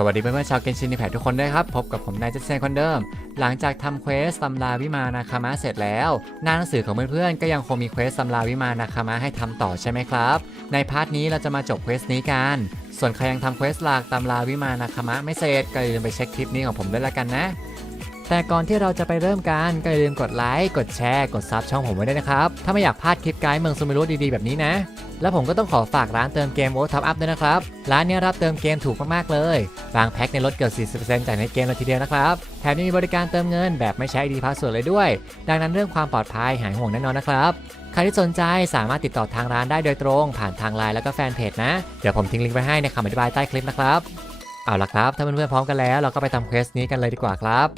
สวัสดีเพื่อนๆชาวเกนชินในแผทุกคนด้วยครับ พบกับผมนายเจษเซนคนเดิม หลังจากทำเควสตำราวิมานาคามะเสร็จแล้วหน้าหนังสือของเพื่อนๆ ก็ยังคงมีเควสตำราวิมานาคามะให้ทำต่อใช่ไหมครับ ในพาร์ทนี้เราจะมาจบเควสนี้กัน ส่วนใครยังทำเควสหลักตำราวิมานาคามะไม่เสร็จก็อย่าลืมไปเช็คคลิปนี้ของผมด้วยละกันนะ แต่ก่อนที่เราจะไปเริ่มกันก็อย่าลืมกดไลค์กดแชร์กดซับช่องผมไว้ด้วยนะครับถ้าไม่อยากพลาดคลิปไกด์เมืองซูมิรุดีๆแบบนี้นะ แล้วผมก็ต้องขอฝากร้านเติมเกมโอท็อปอัพด้วยนะครับ ร้านนี้รับเติมเกมถูกมากๆเลย บางแพ็คในลดเกือบ 40%จากในเกมเลยทีเดียวนะครับ แถมยังมีบริการเติมเงินแบบไม่ใช้ ID พาสเวิร์ดเลยด้วย ดังนั้นเรื่องความปลอดภัยหายห่วงแน่นอนนะครับใครที่สนใจสามารถติดต่อทางร้านได้โดยตรง ผ่านทางไลน์แล้วก็แฟนเพจนะ เดี๋ยวผมทิ้งลิงก์ไว้ให้ในคำอธิบายใต้คลิปนะครับ เอาละครับ ถ้าเพื่อนๆพร้อมกันแล้ว เราก็ไปทำเควสนี้กันเลยดีกว่าครับ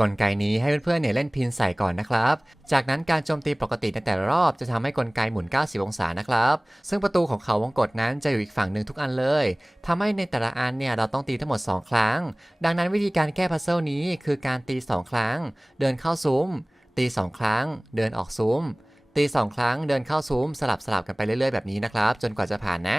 กลไกนี้ให้เพื่อนๆเนี่ยเล่นพินใส่ก่อนนะครับ จากนั้นการโจมตีปกติในแต่ละรอบจะทำให้กลไกหมุน 90 องศานะครับ ซึ่งประตูของเขาวงกตนั้นจะอยู่อีกฝั่งหนึ่งทุกอันเลยทำให้ในแต่ละอันเนี่ยเราต้องตีทั้งหมด 2 ครั้ง ดังนั้นวิธีการแก้พัซเซิลนี้คือการตี 2 ครั้ง เดินเข้าซุ้ม ตี 2 ครั้ง เดินออกซุ้ม ตี 2 ครั้ง เดินเข้าซุ้มสลับสลับกันไปเรื่อยๆแบบนี้นะครับ จนกว่าจะผ่านนะ